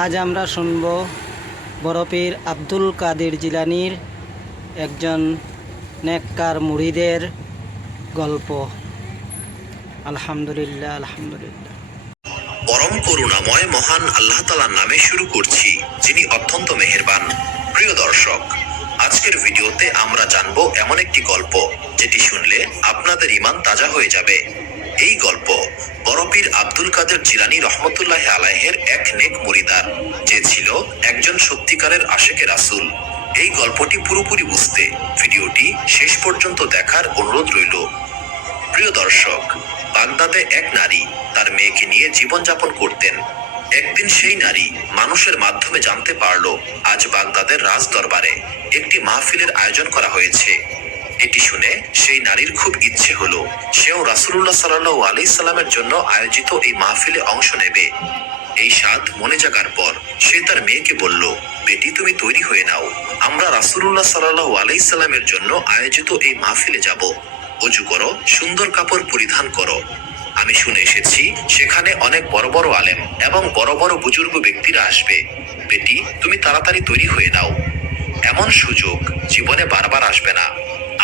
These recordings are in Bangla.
আজ আমরা শুনব বড়পীর আব্দুল কাদের জিলানীর একজন নেককার মুরিদের গল্প। আলহামদুলিল্লাহ, আলহামদুলিল্লাহ। পরম করুণাময় মহান আল্লাহ তাআলার নামে শুরু করছি, যিনি অত্যন্ত মেহেরবান। প্রিয় দর্শক, আজকের ভিডিওতে আমরা জানব এমন একটি গল্প যেটি শুনলে আপনাদের ঈমান তাজা হয়ে যাবে। এই গল্প বড়পীর আব্দুল কাদের জিলানী রহমতুল্লাহ আলাইহের এক নেক মুরিদার, যে ছিল একজন সত্যিকারের আশেকে রাসূল। এই গল্পটি পুরোপুরি বুঝতে ভিডিওটি শেষ পর্যন্ত দেখার অনুরোধ রইল। প্রিয় দর্শক, বাগদাদে এক নারী তার মেয়েকে নিয়ে জীবনযাপন করতেন। একদিন সেই নারী মানুষের মাধ্যমে জানতে পারল আজ বাগদাদের রাজ দরবারে একটি মাহফিলের আয়োজন করা হয়েছে। এটি শুনে সেই নারীর খুব ইচ্ছে হলো সেও রাসূলুল্লাহ সাল্লাল্লাহু আলাইহি সাল্লামের জন্য আয়োজিত এই মাহফিলে অংশ নেবে। এই স্বাদ মনে জাগার পর সে তার মেয়েকে বলল, বেটি, তুমি তৈরি হয়ে নাও, আমরা রাসূলুল্লাহ সাল্লাল্লাহু আলাইহি সাল্লামের জন্য আয়োজিত এই মাহফিলে যাব। অজু করো, সুন্দর কাপড় পরিধান করো। আমি শুনে এসেছি সেখানে অনেক বড় বড় আলেম এবং বড় বড় বুজুর্গ ব্যক্তিরা আসবে। বেটি, তুমি তাড়াতাড়ি তৈরি হয়ে নাও। এমন সুযোগ জীবনে বারবার আসবে না।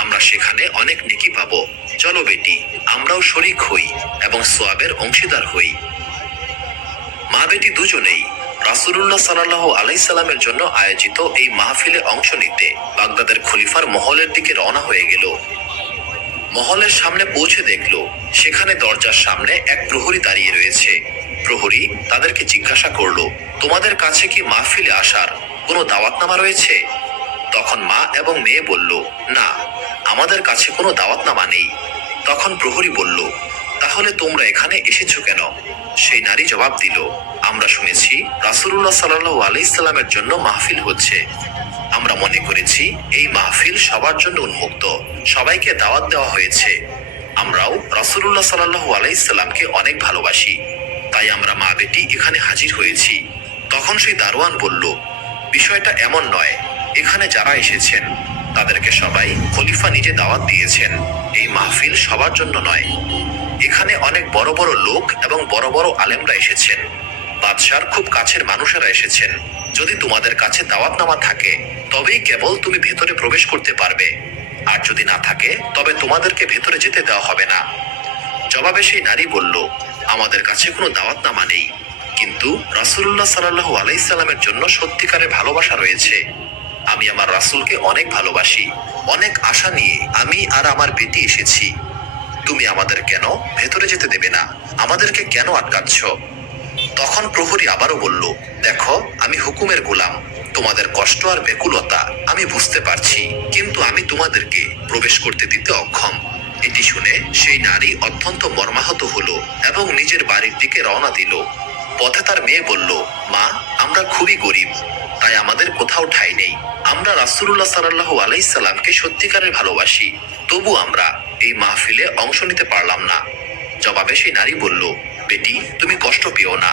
আমরা সেখানে অনেক নেকি পাবো। চলো বেটি, আমরাও শরীক হই এবং সওয়াবের অংশীদার হই। মা বেটি দুজনেই রাসূলুল্লাহ সাল্লাল্লাহু আলাইহি সাল্লামের জন্য আয়োজিত এই মাহফিলে অংশ নিতে বাগদাদের খলিফার মহলের দিকে রওনা হয়ে গেল। মহলের সামনে পৌঁছে দেখল সেখানে দরজার সামনে এক প্রহরী দাঁড়িয়ে রয়েছে। প্রহরী তাদেরকে জিজ্ঞাসা করলো, তোমাদের কাছে কি মাহফিলে আসার কোনো দাওয়াতনামা রয়েছে? তখন মা এবং মেয়ে বলল, না, আমাদের কাছে কোনো দাওয়াতনামা নেই। তখন প্রহরী বলল, তাহলে তোমরা এখানে এসেছো কেন? সেই নারী জবাব দিল, আমরা শুনেছি রাসূলুল্লাহ সাল্লাল্লাহু আলাইহি সাল্লামের জন্য মাহফিল হচ্ছে। আমরা মনে করেছি এই মাহফিল সবার জন্য উন্মুক্ত, সবাইকে দাওয়াত দেওয়া হয়েছে। আমরাও রাসূলুল্লাহ সাল্লাল্লাহু আলাইহি সাল্লামকে অনেক ভালোবাসি, তাই আমরা মা বেটি এখানে হাজির হয়েছি। তখন সেই দারোয়ান বলল, বিষয়টা এমন নয়, এখানে যারা এসেছেন তাদেরকে সবাই খলিফা নিজে দাওয়াত দিয়েছেন। এই মাহফিল সবার জন্য নয়। এখানে অনেক বড় বড় লোক এবং বড় বড় আলেমরা এসেছেন। বাদশার খুব কাছের মানুষেরা এসেছেন। যদি তোমাদের কাছে দাওয়াতনামা থাকে তবেই কেবল তুমি ভেতরে প্রবেশ করতে পারবে, আর যদি না থাকে তবে তোমাদেরকে ভেতরে যেতে দেওয়া হবে না। জবাবে সেই নারী বলল, আমাদের কাছে কোনো দাওয়াতনামা নেই, কিন্তু রাসূলুল্লাহ সাল্লাল্লাহু আলাইহি সাল্লামের জন্য সত্যিকারের ভালোবাসা রয়েছে। আমি আমার রাসূলকে অনেক ভালোবাসি। অনেক আশা নিয়ে আমি আর আমার বেটি এসেছি। তুমি আমাদের কেন ভেতরে যেতে দেবে না? আমাদেরকে কেন আটকাচ্ছ? তখন প্রহরী আবারও বলল, দেখো, আমি হুকুমের গোলাম। তোমাদের কষ্ট আর ব্যাকুলতা আমি বুঝতে পারছি, কিন্তু আমি তোমাদেরকে প্রবেশ করতে দিতে অক্ষম। এটি শুনে সেই নারী অত্যন্ত মর্মাহত হলো এবং নিজের বাড়ির দিকে রওনা দিল। পথে তার মেয়ে বলল, মা, আমরা খুবই গরিব, তাই আমাদের কোথাও ঠাঁই নেই। আমরা রাসূলুল্লাহ সাল্লাল্লাহু আলাইহি সাল্লামকে সত্যিকারের ভালোবাসি, তবু আমরা এই মাহফিলে অংশ নিতে পারলাম না। জবাবে সেই নারী বলল, বেটি, তুমি কষ্ট পেও না।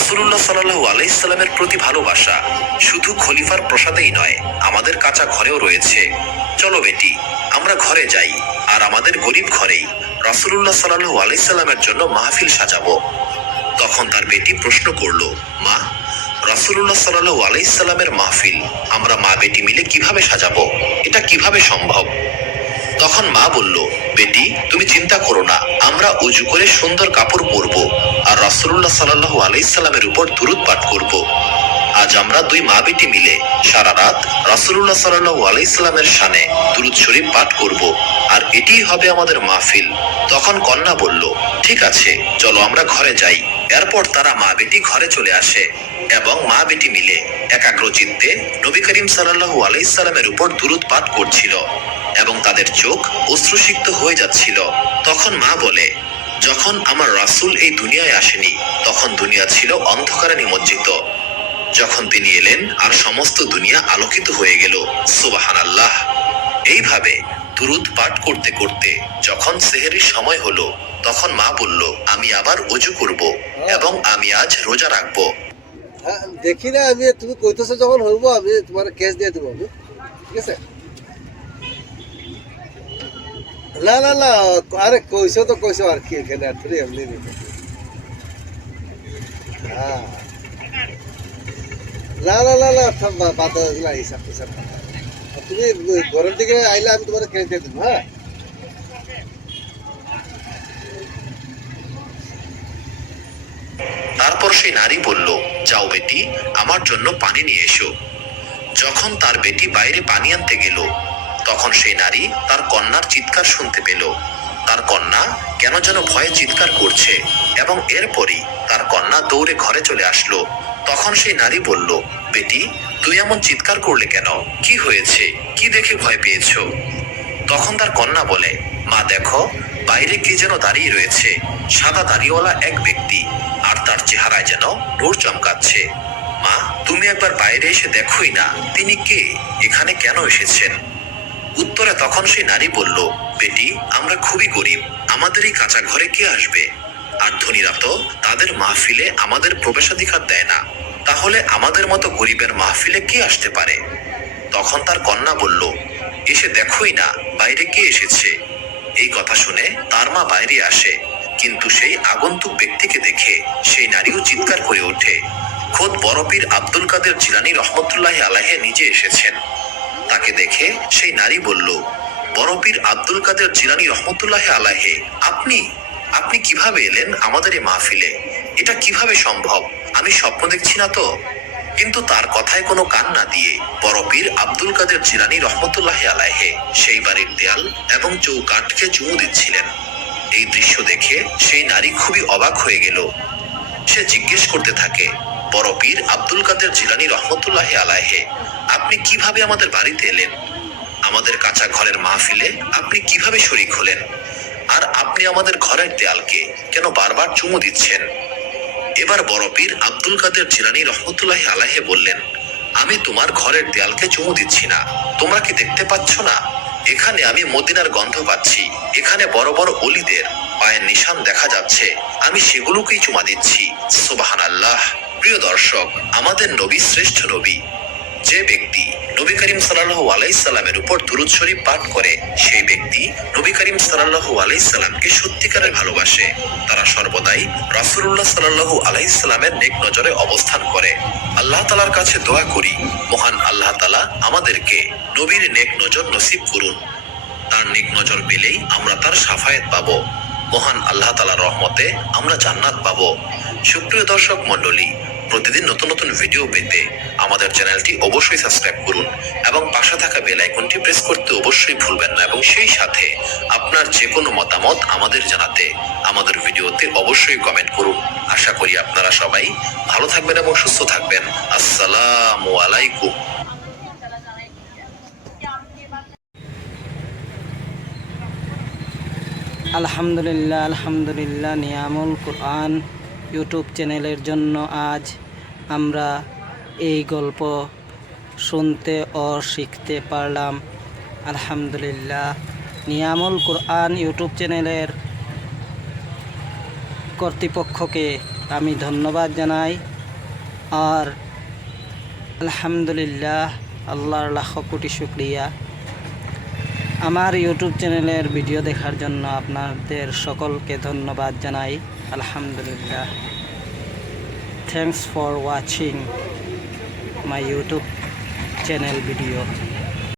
রাসূলুল্লাহ সাল্লাল্লাহু আলাইহি সাল্লামের প্রতি ভালোবাসা শুধু খলিফার প্রসাদেই নয়, আমাদের কাঁচা ঘরেও রয়েছে। চলো বেটি, আমরা ঘরে যাই আর আমাদের গরিব ঘরেই রাসূলুল্লাহ সাল্লাল্লাহু আলাইহি সাল্লামের জন্য মাহফিল সাজাবো। তখন তার বেটি প্রশ্ন করলো, মা, রাসূলুল্লাহ সাল্লাল্লাহু আলাইহি সাল্লামের মাহফিল আমরা মা বেটি মিলে কিভাবে সাজাবো? এটা কিভাবে সম্ভব? তখন মা বলল, বেটি, তুমি চিন্তা করো না, আমরা ওযু করে সুন্দর কাপড় পরবো আর রাসূলুল্লাহ সাল্লাল্লাহু আলাইহি সাল্লামের উপর দুরূদ পাঠ করব। আজ আমরা দুই মা বেটি মিলে সারা রাত রাসূলুল্লাহ সাল্লাল্লাহু আলাইহি সাল্লামের শানে দুরূদ শরীফ পাঠ করব, আর এটিই হবে আমাদের মাহফিল। তখন কন্যা বলল, ঠিক আছে, চলো আমরা ঘরে যাই। এরপর তারা মা বেটি ঘরে চলে আসে এবং মা বেটি মিলে একাগ্র চিত্তে নবী করিম সাল্লাল্লাহু আলাইহি সাল্লামের উপর দুরূদ পাঠ করছিল এবং তাদের চোখ অশ্রুসিক্ত হয়ে যাচ্ছিল। তখন মা বলে, যখন আমার রাসূল এই দুনিয়ায় আসেনি তখন দুনিয়া ছিল অন্ধকারে নিমজ্জিত। যখন তিনি এলেন আর সমস্ত দুনিয়া আলোকিত হয়ে গেল। সুবহানাল্লাহ। এইভাবে দুরূদ পাঠ করতে করতে যখন সেহরির সময় হলো, তখন মা বলল, আমি আবার ওযু করব এবং আমি আজ রোজা রাখবো। হ্যাঁ, দেখি না আমি, তুমি কইতেছো যখন হইব আমি তোমার ক্যাশ দিয়ে দেবো, ঠিক আছে? না না না, আরে কইছো তো কইছো, আর কি এখানে আর তুমি এমনি নিতে। হ্যাঁ, না না না না, বাতা হিসাব টিসাব। তুমি ঘরের দিকে আইলে আমি তোমার ক্যাশ দিয়ে দেবো। হ্যাঁ, তারপর সেই নারী বলল, যাও বেটি, আমার জন্য পানি নিয়ে এসো। যখন তার বেটি বাইরে পানি আনতে গেল, তখন সেই নারী তার কন্যার চিৎকার শুনতে পেল। তার কন্যা কেন যেন ভয়ে চিৎকার করছে এবং এরপরই তার কন্যা দৌড়ে ঘরে চলে আসলো। তখন সেই নারী বলল, বেটি, তুই এমন চিৎকার করলে কেন? কি হয়েছে? কি দেখে ভয় পেয়েছো? তখন তার কন্যা বলে, মা দেখো, বাইরে কে যেন দাঁড়িয়ে রয়েছে, সাদা দাড়িওয়ালা এক ব্যক্তি, আর তার চেহারায় যেন নূর চমকাচ্ছে। মা, তুমি একবার বাইরে এসে দেখোই না তিনি কে, এখানে কেন এসেছেন? উত্তরে তখন সেই নারী বলল, বেটি, আমরা খুবই গরিব, আমাদের এই কাঁচা ঘরে কে আসবে? আর ধনীরা তো তাদের মাহফিলে আমাদের প্রবেশাধিকার দেয় না, তাহলে আমাদের মতো গরিবের মাহফিলে কে আসতে পারে? তখন তার কন্যা বলল, এসে দেখোই না বাইরে কে এসেছে। এই কথা শুনে তার মা বাইরে আসে, কিন্তু সেই আগন্তুক ব্যক্তিকে দেখে সেই নারীও চিৎকার করে ওঠে। খোদ বড় পীর আব্দুল কাদের জিলানী রহমতুল্লাহি আলাইহি নিজে এসেছেন। তাকে দেখে সেই নারী বলল, বড় পীর আব্দুল কাদের জিলানী রহমতুল্লাহি আলাইহি, আপনি আপনি কিভাবে এলেন আমাদের এই মাহফিলে? এটা কিভাবে সম্ভব? আমি স্বপ্ন দেখছি না তো? কিন্তু তার কথায় কোনো কান না দিয়ে বড় পীর আব্দুল কাদের জিলানী রহমতুল্লাহি আলাইহি সেই বাড়ির দেয়াল এবং চৌকাঠকে চুমু দিচ্ছিলেন। এই দৃশ্য দেখে সেই নারী খুবই অবাক হয়ে গেল। সে জিজ্ঞেস করতে থাকে, বড় পীর আব্দুল কাদের জিলানী রহমতুল্লাহি আলাইহি, আপনি কিভাবে আমাদের বাড়িতে এলেন? আমাদের কাঁচা ঘরের মাহফিলে আপনি কিভাবে শরীক হলেন? আর আপনি আমাদের ঘরের দেয়ালকে কেন বারবার চুমু দিচ্ছেন? এবার বড় পীর আব্দুল কাদের জিলানী রহমতুল্লাহি আলাইহি বললেন, আমি তোমার ঘরের দেয়ালকে চুমু দিচ্ছি না, তোমরা কি দেখতে পাচ্ছ না? এখানে আমি মদিনার গন্ধ পাচ্ছি, এখানে বড় বড় ওলিদের পায়ের নিশান দেখা যাচ্ছে, আমি সেগুলোকেই চুমা দিচ্ছি। সুবহানাল্লাহ। প্রিয় দর্শক, আমাদের নবী শ্রেষ্ঠ নবী। যে ব্যক্তি নবী করিম সাল্লাল্লাহু আলাইহি সাল্লামের উপর দুরূদ শরীফ পাঠ করে, সেই ব্যক্তি নবী করিম সাল্লাল্লাহু আলাইহি সাল্লামকে সত্যিকারের ভালোবাসে। তারা সর্বদাই রাসূলুল্লাহ সাল্লাল্লাহু আলাইহি সাল্লামের নেক নজরে অবস্থান করে। আল্লাহ তাআলার কাছে দোয়া করি, মহান আল্লাহ তাআলা আমাদেরকে নবীর নেক নজর নসিব করুন। তার নেক নজর পেলেই আমরা তার শাফায়াত পাবো। মহান আল্লাহ তাআলার রহমতে আমরা জান্নাত পাবো। সুপ্রিয় দর্শক মণ্ডলী, প্রতিদিন নতুন নতুন ভিডিও পেতে আমাদের চ্যানেলটি অবশ্যই সাবস্ক্রাইব করুন এবং পাশে থাকা বেল আইকনটি প্রেস করতে অবশ্যই ভুলবেন না, এবং সেই সাথে আপনার যে কোনো মতামত আমাদের জানাতে আমাদের ভিডিওতে অবশ্যই কমেন্ট করুন। আশা করি আপনারা সবাই ভালো থাকবেন এবং সুস্থ থাকবেন। আসসালামু আলাইকুম। আলহামদুলিল্লাহ, আলহামদুলিল্লাহ। নিয়ামুল কোরআন ইউটিউব চ্যানেলের জন্য আজ আমরা এই গল্প শুনতে ও শিখতে পারলাম। আলহামদুলিল্লাহ। নিয়ামুল কোরআন ইউটিউব চ্যানেলের কর্তৃপক্ষকে আমি ধন্যবাদ জানাই। আর আলহামদুলিল্লাহ, আল্লাহর লাখ কোটি শুকরিয়া। আমার ইউটিউব চ্যানেলের ভিডিও দেখার জন্য আপনাদের সকলকে ধন্যবাদ জানাই। আলহামদুলিল্লাহ। Thanks for watching my YouTube channel video.